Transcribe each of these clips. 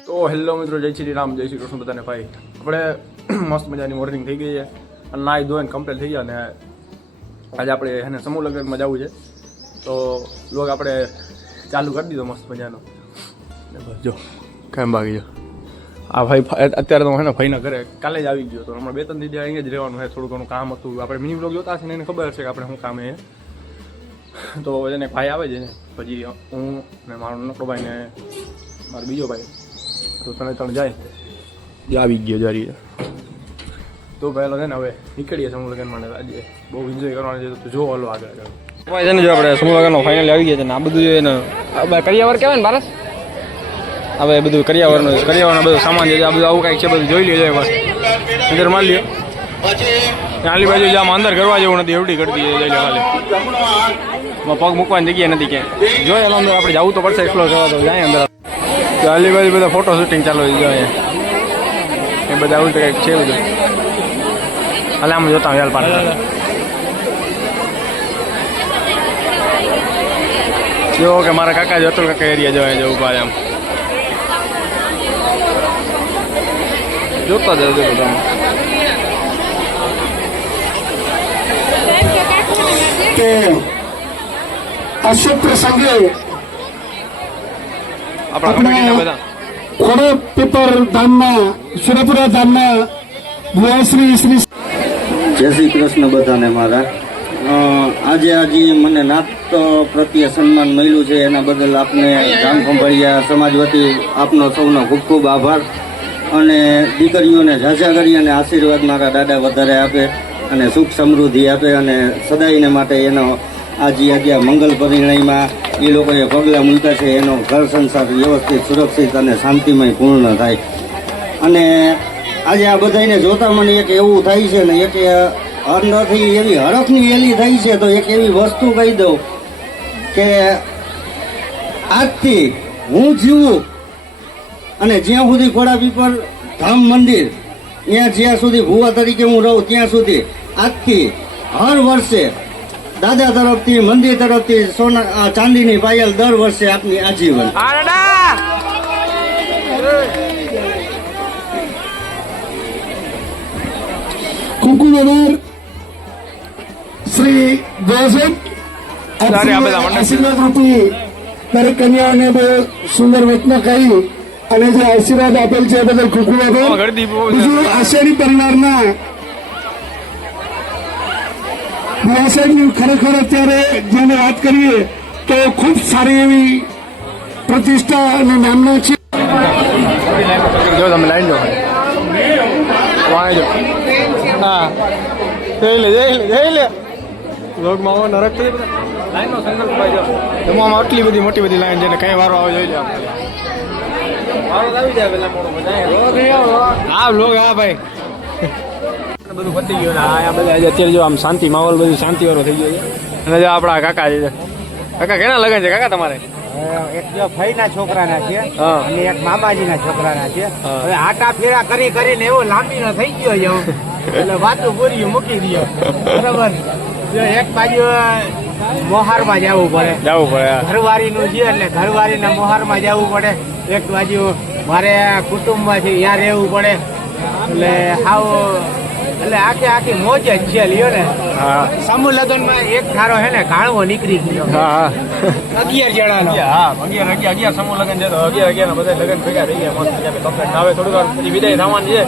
તો હેલો મિત્રો, જય શ્રી રામ, જય શ્રી કૃષ્ણ બધાને. ભાઈ આપણે મસ્ત મજાની મોર્નિંગ થઈ ગઈ છે અને નાહી ધોઈને કમ્પ્લીટ થઈ ગયા. અને આજે આપણે એને સમૂહ લગ્નમાં જવું છે, તો લોક આપણે ચાલુ કરી દીધો મસ્ત મજાનો. જો કેમ બાકી જો આ ભાઈ અત્યારે તો હે ને ભાઈના ઘરે કાલે જ આવી ગયો તો હમણાં 2-3 દિવસ અહીંયા જ રહેવાનું છે. થોડું ઘણું કામ હતું, આપણે મિની બ્લોગ જોતા હશે ને એને ખબર હશે કે આપણે શું કામ છે. તો એને ભાઈ આવે છે ને પછી હું ને મારો નકડો ભાઈ ને મારો બીજો ભાઈ, તો ત્રણ જાય આવી ગયો જારી. તો પહેલો છે ને હવે નીકળીએ સમૂહ લગ્ન માટે. આજે બહુ એન્જોય કરવાનું છે, તો જો હલો આગળ ભાઈ છે ને. જો આપણે સમૂહ લગ્નનો ફાઇનલી આવી ગયા છે ને આ બધું જોઈએ ને કરિયાવર કહેવાય ને ભારત. હવે બધું કરિયાવરનો બધો સામાન છે, આ બધું આવું કાંઈક છે, બધું જોઈ લેજો એકવાર. અંદર મારી લ્યો આલી બાજુ જામાં અંદર કરવા જેવું નથી, એવડી કરતી જઈ લે ખાલી પગ મૂકવાની જગ્યા નથી ક્યાંય. જોઈએ અંદર આપણે જવું તો પડશે, એક્સપ્લોર કરવા તો જાય અંદર. તો આલી બાજુ બધા ફોટો શૂટિંગ ચાલુ થઈ જાય એ બધા આવું તો કંઈક છે બધું. હાલે આમ જોતા હું યાર પાછળ જો કે મારા કાકા જ અતુલ કાકા એરિયા જવાય જવું પાછે આમ જોતા જજો બધા. કે આ શુભ પ્રસંગે આપણા બધા ખોડો પીપર ધામના સુરપુરા ધામના ભુવાશ્રી શ્રી જય શ્રી કૃષ્ણ બધાને મારા. આજે મને નાત પ્રત્યે સન્માન મળ્યું છે, એના બદલ આપને જામ ખંભાળિયા સમાજ વતી આપનો સૌનો ખૂબ ખૂબ આભાર. અને દીકરીઓને ઝાઝા કરી અને આશીર્વાદ મારા દાદા વધારે આપે અને સુખ સમૃદ્ધિ આપે અને સદાયને માટે એનો આજે આગળ મંગલ પરિણયમાં એ લોકોએ પગલાં મૂક્યા છે, એનો ઘર સંસાર વ્યવસ્થિત, સુરક્ષિત અને શાંતિમય પૂર્ણ થાય. અને આજે આ બધાને જોતા મને એક એવું થાય છે ને, એક અંદરથી એવી હરખની વેલી થઈ છે. તો એક એવી વસ્તુ કહી દઉં કે આજથી હું જીવું અને જ્યાં સુધી ખોડાપીપર ધામ મંદિર ત્યાં જ્યાં સુધી ભુવા તરીકે હું રહું ત્યાં સુધી આજથી હર વર્ષે દાદા તરફથી મંદિર તરફથી સોના ચાંદીની પાયલ દર વર્ષે આપની આજીવન. કુકુમવાર શ્રી ગોઝટ આશીર્વાદ રૂપી દરેક કન્યાઓને બહુ સુંદર વચનો કહી અને જે આશીર્વાદ આપેલ છે એ બદલ કુકુમવાર. બીજું આષાઢી પરિવારના આષાઢની ખરેખર અત્યારે જેને વાત કરીએ તો ખૂબ સારી એવી પ્રતિષ્ઠા અને નામના છે. જો તમે લાઈન લો હા જઈ લે લોગમાં આવો નરક થઈ લાઈનનો સંકલ્પ ભાઈ. જો તમામ આટલી બધી મોટી બધી લાઈન છે ને કઈ વારો આવે જોઈ લે આપણે. વારો આવી જાય પેલા મોડો હા લોગ હા ભાઈ બધું પતી ગયું ને આ બધા અત્યારે જો આમ શાંતિ માહોલ બધું શાંતિવાળો થઈ ગયો છે. અને જો આપણા કાકા છે. કાકા કેના લગન છે કાકા તમારે? એક જો ભાઈના છોકરાના છે હા અને એક મામાજીના છોકરાના છે. હવે આટા ફેરા કરી કરીને એવો લાંબીનો થઈ ગયો છે એટલે વાતું પૂરી મૂકી દયો બરાબર. જો એક બાજુ મોહારમાં જવું પડે ઘરવાળીનું છે એટલે ઘરવાળીના મોહારમાં જવું પડે. એક બાજુ મારે કુટુંબમાં છે ત્યાં રહેવું પડે. એટલે હાવ એટલે આખી મોજ જ છે લ્યો ને. સમૂહ લગ્નમાં એક ધારો હે ને કાણવો નીકળી ગયો. 11 જણાનો. હા 11 સમૂહ લગ્ન છે તો 11 બધા લગ્ન ભેગા થઈ ગયા મસ્ત કમ્પ્લીટ. હવે થોડીક વાર પછી વિદાય થવાની છે,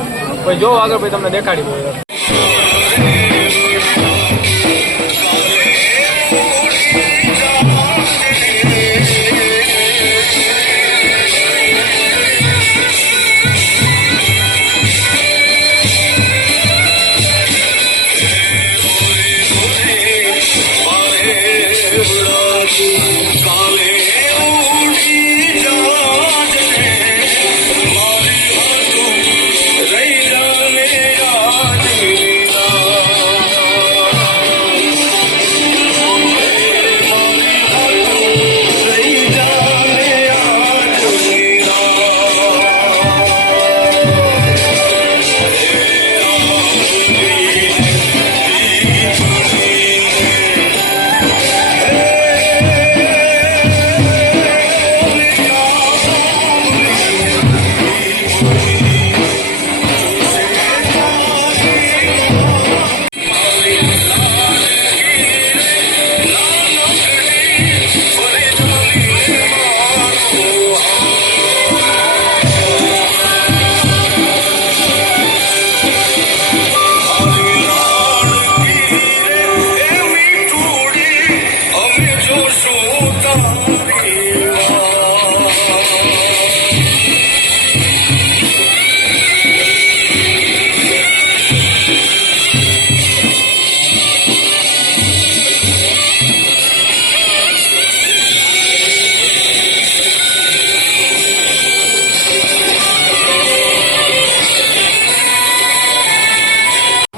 પછી જો આગળ પછી તમને દેખાડી દઉં.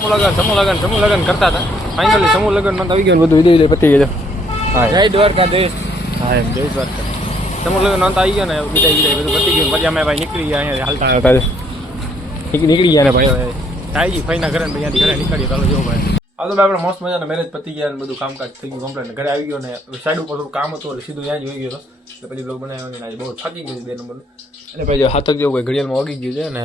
સમૂહ લગન કરતા હતા. ફાઇનલી સમૂહ લગન માં આવી ગયું બધું વિદાય પતી ગયું. હા જય દ્વારકાધીશ. હા એમ જય દ્વારકા. સમૂહ લગન અંત આવી ગયા ને વિદાય બધું પતી ગયું. પછી અમે ભાઈ નીકળી ગયા અહીંયા હાલતા હતા. નીકળી ગયા ને ભાઈ તાઈજી ફાઈના ઘરે ને અહીંયાથી ઘરે નીકળીએ. ચાલો જો ભાઈ આ તો ભાઈ આપણે મસ્ત મજાના મેરેજ પતી ગયા ને બધું કામકાજ થઈ ગયું કમ્પ્લીટ. ઘરે આવી ગયો ને સાઈડ ઉપર થોડું કામ હતું એટલે સીધું ત્યાં જ હોઈ ગયો હતો. એટલે પછી બ્લોગ બનાવ્યો ને આજે બહુ થાકી ગયું 2 નંબરનું. એટલે ભાઈ હાથક જેવું કોઈ ઘડિયાળમાં વાગી ગયું છે ને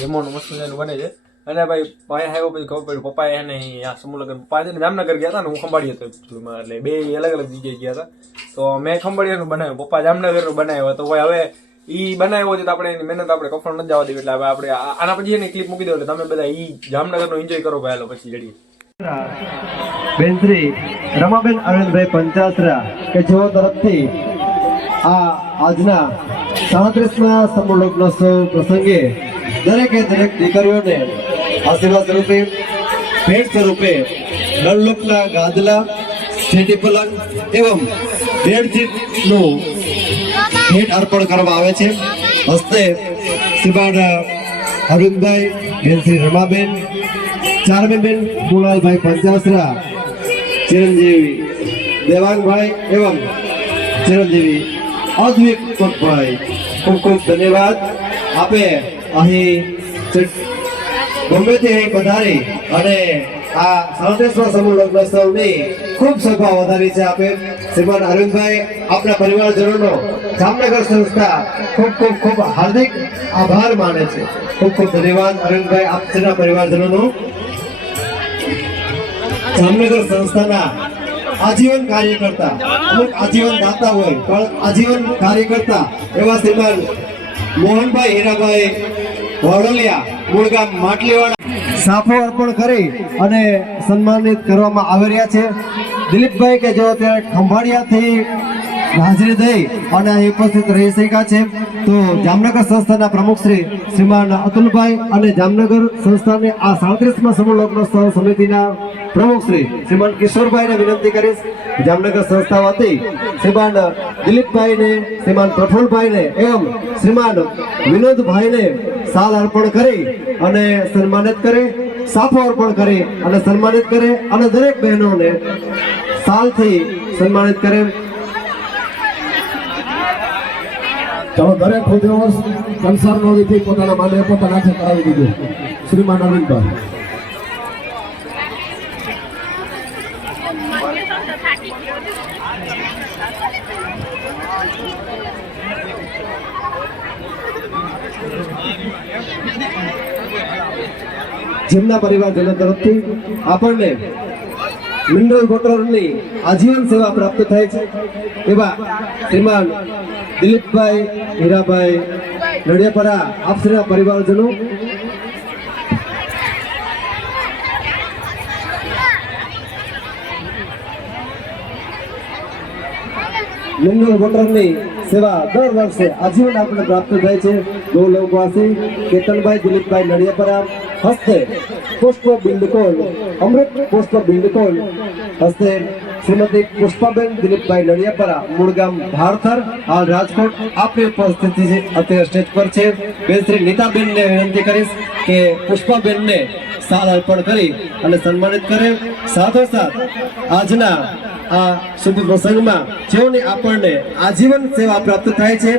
જમવાનું મસ્ત મજાનું બને છે. અને ભાઈ ભાઈ આવ્યો પછી ખબર પડી પપ્પા એને આ સમૂહ લગન પપ્પા છે ને જામનગર ગયા હતા ને હું ખંભાળી હતો એકચ્યુઅલીમાં. એટલે બે અલગ અલગ જગ્યાએ ગયા હતા. તો મેં ખંભાળિયાનું બનાવ્યું, પપ્પા જામનગરનું બનાવ્યો. તો ભાઈ હવે ઈ બનાવ્યો છે તો આપણે એની મહેનત આપણે કફળ નથી જવા દેવી. એટલે હવે આપણે આના પછી એની ક્લિપ મૂકી દો એટલે તમે બધા ઈ જામનગરનો એન્જોય કરો ભાઈ. પછી જડીએ બેન શ્રી રમાબેન અરવિંદભાઈ પંચાસરા કે જેઓ તરફથી આ આજના 37મા સમૂહ લગ્નોત્સવ પ્રસંગે દરેકે દરેક દીકરીઓને આશીર્વાદ સ્વરૂપે ભેટ સ્વરૂપે ડનલોપના ગાદલા, સ્ટેટી પલંગ એવં બેડશીટનું ભેટ અર્પણ કરવામાં આવે છે. હસ્તે શ્રીમાન અરવિંદભાઈ, બેન શ્રી રમાબેન, ચારમીબેન કુણાલભાઈ પંચાસરા, ચિરંજીવી દેવાંગભાઈ એવં ચિરંજીવી અદ્વિક કોટભાઈ, ખૂબ ખૂબ ધન્યવાદ. આપે અહીં ગમેથી અહીં પધારી અને આ 37મા સમૂહ લગ્નોત્સવની ખૂબ શોભા વધારી છે. આપે શ્રીમાન અરવિંદભાઈ આપના પરિવારજનોનો જામનગર સંસ્થા ખૂબ ખૂબ ખૂબ હાર્દિક આભાર માને છે. ખૂબ ખૂબ ધન્યવાદ અરવિંદભાઈ આપના પરિવારજનોનો. જામનગર સંસ્થાના આજીવન કાર્યકર્તા, અમુક આજીવન દાતા હોય પણ આજીવન કાર્યકર્તા એવા શ્રીમાન મોહનભાઈ હીરાભાઈ વડોલિયા, મૂળ ગામ માટલીવાડા, સાફો અર્પણ કરી અને સન્માનિત કરવામાં આવી રહ્યા છે. દિલીપભાઈ કે જેઓ ત્યારે ખંભાળિયાથી હાજરી થઈ અને અહીં ઉપસ્થિત રહી શક્યા છે. તો જામનગર સંસ્થાના પ્રમુખ શ્રીમાન અતુલભાઈ અને જામનગર સંસ્થાની આ 37મા સમૂહ લગ્નોત્સવ સમિતિના પ્રમુખ શ્રીમાન કિશોરભાઈને વિનંતી કરીશ જામનગર સંસ્થા વતી શ્રીમાન દિલીપભાઈને, શ્રીમાન પ્રફુલભાઈને એવં શ્રીમાન વિનોદભાઈને શાલ અર્પણ કરી અને સન્માનિત કરે, સાફો અર્પણ કરી અને સન્માનિત કરે અને દરેક બહેનોને શાલથી સન્માનિત કરે. ચાલો દરેક ખુદેવો કંસારનો વિધિ પોતાના માને પોતાના હાથે કરાવી દીધું. શ્રીમાન અરવિંદભાઈ જેમના પરિવારજનો તરફથી આપણને મિનરલ વોટરની આજીવન સેવા પ્રાપ્ત થાય છે એવા શ્રીમાન દિલીપભાઈ હીરાભાઈ નડિયાપરા આપશ્રીના પરિવારજનો મિનરલ વોટરની સેવા દર વર્ષે આજીવન આપણને પ્રાપ્ત થાય છે. ગૌલવવાસી કેતનભાઈ દિલીપભાઈ નડિયાપરા હસ્તે પુષ્પ બિંદકોલ, અમૃત પુષ્પ બિંદકોલ હસ્તે શ્રીમતી પુષ્પાબેન દિલીપભાઈ નડિયાપરા, મૂળ ગામ ભારથર, હાલ રાજકોટ. આપની ઉપસ્થિતિ છે અત્યારે સ્ટેજ પર છે. બેન શ્રી નીતાબેનને વિનંતી કરીશ કે પુષ્પાબેનને શાલ અર્પણ કરી અને સન્માનિત કરે. સાથોસાથ આજના આ શુભ પ્રસંગમાં જેઓની આપણને આજીવન સેવા પ્રાપ્ત થાય છે